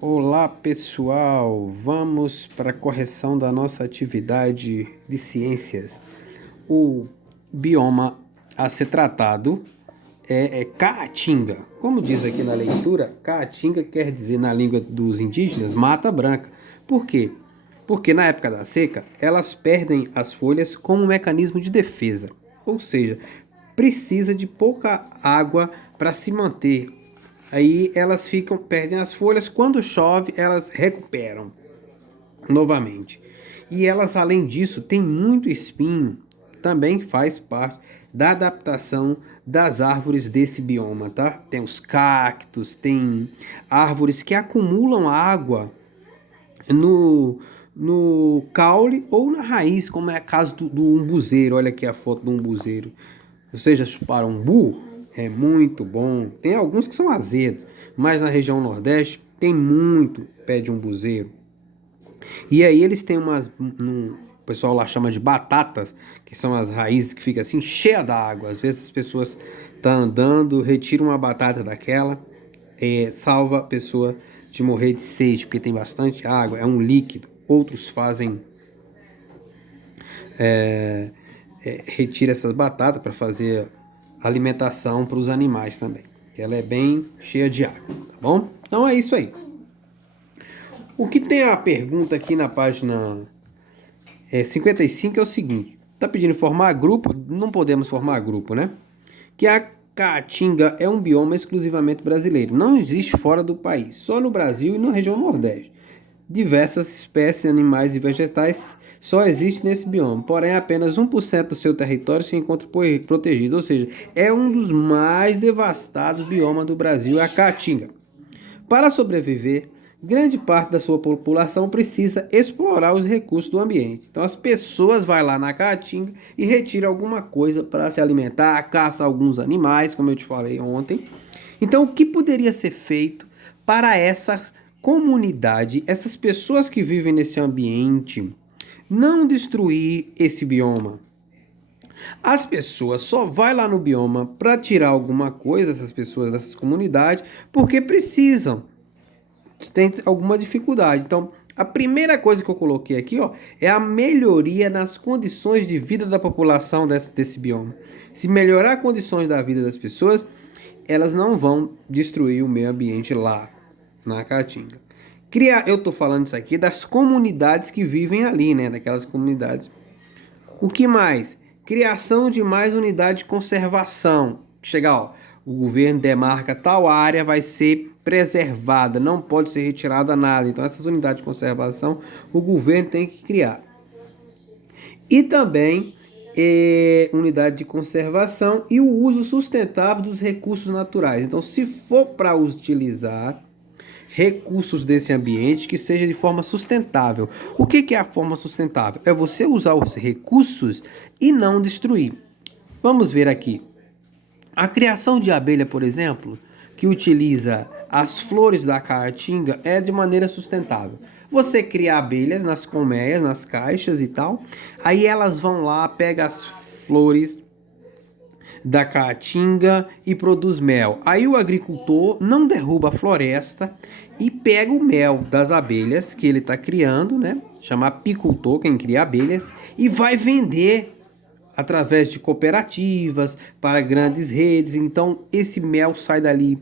Olá pessoal, vamos para a correção da nossa atividade de ciências. O bioma a ser tratado é Caatinga. Como diz aqui na leitura, Caatinga quer dizer na língua dos indígenas Mata Branca. Por quê? Porque na época da seca elas perdem as folhas como um mecanismo de defesa, ou seja, precisa de pouca água para se manter. Aí elas perdem as folhas, quando chove, elas recuperam novamente. E elas, além disso, têm muito espinho, também faz parte da adaptação das árvores desse bioma, tá? Tem os cactos, tem árvores que acumulam água no caule ou na raiz, como é o caso do umbuzeiro. Olha aqui a foto do umbuzeiro. Ou seja, para umbu é muito bom. Tem alguns que são azedos, mas na região Nordeste tem muito pé de umbuzeiro. E aí eles têm o pessoal lá chama de batatas, que são as raízes que ficam assim cheia d'água. Às vezes as pessoas estão andando, retiram uma batata daquela, salva a pessoa de morrer de sede, porque tem bastante água, é um líquido. Outros fazem retira essas batatas para fazer alimentação para os animais também. Ela é bem cheia de água, tá bom? Então é isso aí. O que tem a pergunta aqui na página 55 é o seguinte: tá pedindo formar grupo? Não podemos formar grupo, né? Que a caatinga é um bioma exclusivamente brasileiro. Não existe fora do país, só no Brasil e na região Nordeste. Diversas espécies animais e vegetais só existem nesse bioma, porém apenas 1% do seu território se encontra protegido, ou seja, é um dos mais devastados biomas do Brasil, a caatinga. Para sobreviver, grande parte da sua população precisa explorar os recursos do ambiente. Então as pessoas vão lá na caatinga e retiram alguma coisa para se alimentar, caçam alguns animais, como eu te falei ontem. Então o que poderia ser feito para essa comunidade, essas pessoas que vivem nesse ambiente, não destruir esse bioma? As pessoas só vai lá no bioma para tirar alguma coisa, essas pessoas dessas comunidades, porque precisam, tem alguma dificuldade. Então, a primeira coisa que eu coloquei aqui, ó, é a melhoria nas condições de vida da população desse bioma. Se melhorar as condições da vida das pessoas, elas não vão destruir o meio ambiente lá na Caatinga. Eu estou falando isso aqui das comunidades que vivem ali, né? Daquelas comunidades. O que mais? Criação de mais unidade de conservação. Chegar, ó, o governo demarca tal área vai ser preservada, não pode ser retirada nada. Então essas unidades de conservação o governo tem que criar. E também unidade de conservação e o uso sustentável dos recursos naturais. Então, se for para utilizar recursos desse ambiente, que seja de forma sustentável. O que é a forma sustentável? É você usar os recursos e não destruir. Vamos ver aqui. A criação de abelha, por exemplo, que utiliza as flores da caatinga, é de maneira sustentável. Você cria abelhas nas colmeias, nas caixas e tal, aí elas vão lá, pegam as flores da caatinga e produz mel. Aí o agricultor não derruba a floresta e pega o mel das abelhas que ele está criando, né? Chama apicultor, quem cria abelhas, e vai vender através de cooperativas para grandes redes. Então esse mel sai dali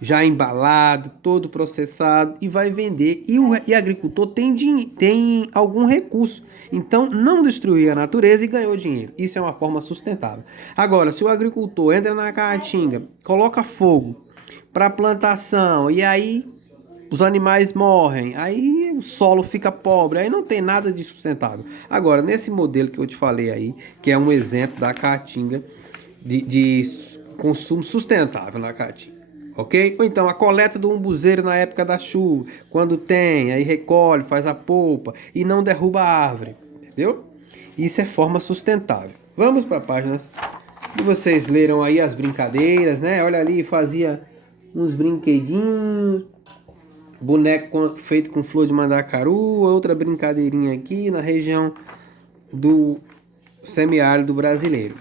já embalado, todo processado e vai vender. E o agricultor tem algum recurso. Então não destruiu a natureza e ganhou dinheiro. Isso é uma forma sustentável. Agora, se o agricultor entra na caatinga, coloca fogo para plantação e aí os animais morrem, aí o solo fica pobre, aí não tem nada de sustentável. Agora, nesse modelo que eu te falei aí, que é um exemplo da caatinga, de consumo sustentável na caatinga, ok? Ou então a coleta do umbuzeiro na época da chuva, quando tem, aí recolhe, faz a polpa e não derruba a árvore, entendeu? Isso é forma sustentável. Vamos para páginas que vocês leram aí as brincadeiras, né? Olha ali, fazia uns brinquedinhos, boneco feito com flor de mandacaru, outra brincadeirinha aqui na região do semiárido brasileiro.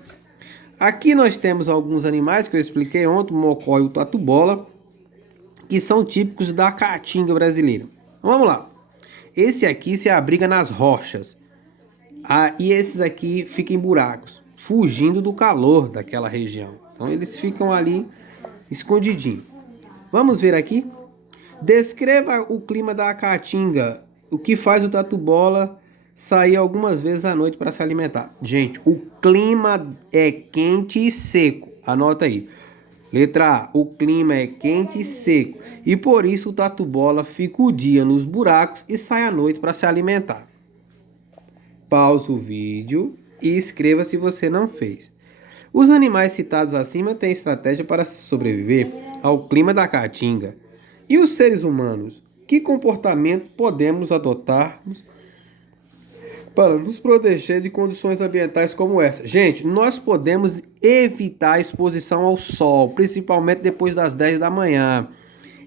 Aqui nós temos alguns animais que eu expliquei ontem, o mocó e o tatu-bola, que são típicos da caatinga brasileira. Vamos lá. Esse aqui se abriga nas rochas. E esses aqui ficam em buracos, fugindo do calor daquela região. Então eles ficam ali escondidinhos. Vamos ver aqui? Descreva o clima da caatinga. O que faz o tatu-bola sair algumas vezes à noite para se alimentar? Gente, o clima é quente e seco. Anota aí. Letra A, o clima é quente e seco. E por isso o tatu-bola fica o dia nos buracos e sai à noite para se alimentar. Pause o vídeo e escreva se você não fez. Os animais citados acima têm estratégia para sobreviver ao clima da caatinga. E os seres humanos? Que comportamento podemos adotar para nos proteger de condições ambientais como essa? Gente, nós podemos evitar a exposição ao sol, principalmente depois das 10 da manhã.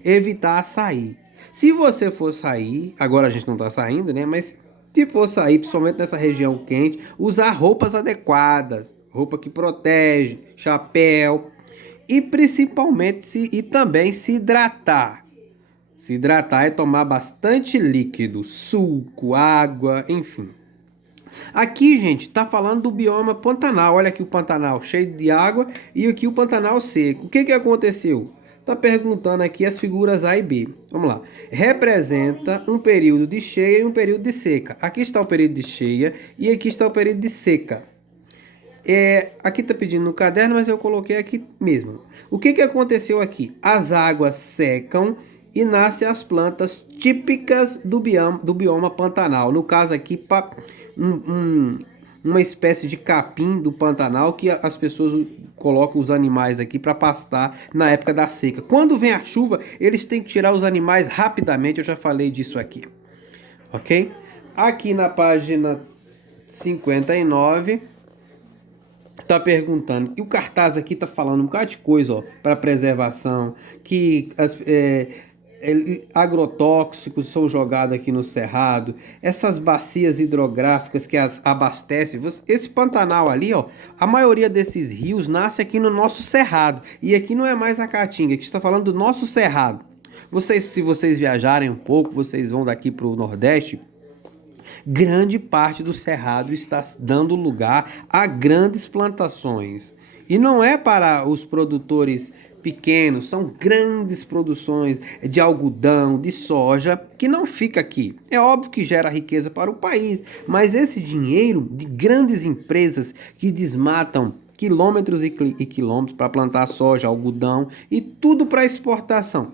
Evitar sair. Se você for sair, agora a gente não está saindo, né? Mas se for sair, principalmente nessa região quente, usar roupas adequadas, roupa que protege, chapéu e principalmente também se hidratar. Se hidratar é tomar bastante líquido, suco, água, enfim. Aqui, gente, tá falando do bioma Pantanal. Olha aqui o Pantanal cheio de água e aqui o Pantanal seco. O que que aconteceu? Tá perguntando aqui as figuras A e B. Vamos lá. Representa um período de cheia e um período de seca. Aqui está o período de cheia e aqui está o período de seca. Aqui tá pedindo no caderno, mas eu coloquei aqui mesmo. O que que aconteceu aqui? As águas secam e nascem as plantas típicas do bioma Pantanal. No caso aqui, uma espécie de capim do Pantanal que as pessoas colocam os animais aqui para pastar na época da seca. Quando vem a chuva, eles têm que tirar os animais rapidamente. Eu já falei disso aqui, ok? Aqui na página 59 tá perguntando, e o cartaz aqui tá falando um bocado de coisa, ó, para preservação, que agrotóxicos são jogados aqui no cerrado, essas bacias hidrográficas que abastecem, esse Pantanal ali, ó, a maioria desses rios nasce aqui no nosso cerrado, e aqui não é mais a Caatinga, aqui está falando do nosso cerrado. Se vocês viajarem um pouco, vocês vão daqui para o Nordeste, grande parte do cerrado está dando lugar a grandes plantações. E não é para os produtores pequenos, são grandes produções de algodão, de soja, que não fica aqui. É óbvio que gera riqueza para o país, mas esse dinheiro de grandes empresas que desmatam quilômetros e quilômetros para plantar soja, algodão e tudo para exportação.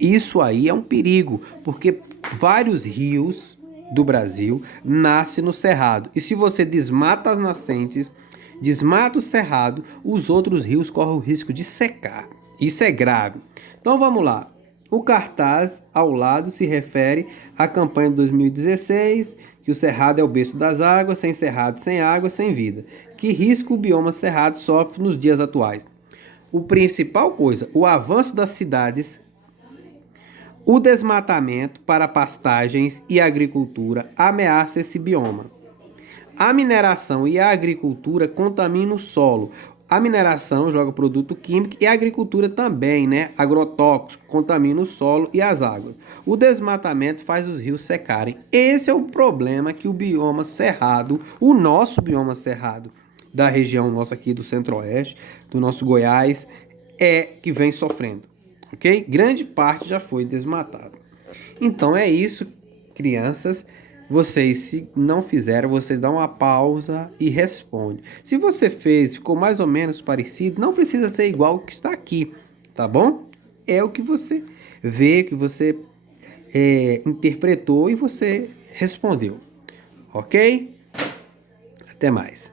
Isso aí é um perigo, porque vários rios do Brasil nascem no cerrado. E se você desmata as nascentes, desmata o cerrado, os outros rios correm o risco de secar. Isso é grave. Então vamos lá. O cartaz ao lado se refere à campanha de 2016, que o cerrado é o berço das águas, sem cerrado, sem água, sem vida. Que risco o bioma cerrado sofre nos dias atuais? O principal coisa, o avanço das cidades, o desmatamento para pastagens e agricultura ameaça esse bioma. A mineração e a agricultura contaminam o solo. A mineração joga produto químico e a agricultura também, né? Agrotóxico, contamina o solo e as águas. O desmatamento faz os rios secarem. Esse é o problema que o bioma cerrado, o nosso bioma cerrado, da região nossa aqui do Centro-Oeste, do nosso Goiás, que vem sofrendo. Ok? Grande parte já foi desmatado. Então é isso, crianças. Vocês, se não fizeram, vocês dão uma pausa e respondem. Se você fez, ficou mais ou menos parecido, não precisa ser igual o que está aqui, tá bom? É o que você vê, que você interpretou e você respondeu. Ok? Até mais.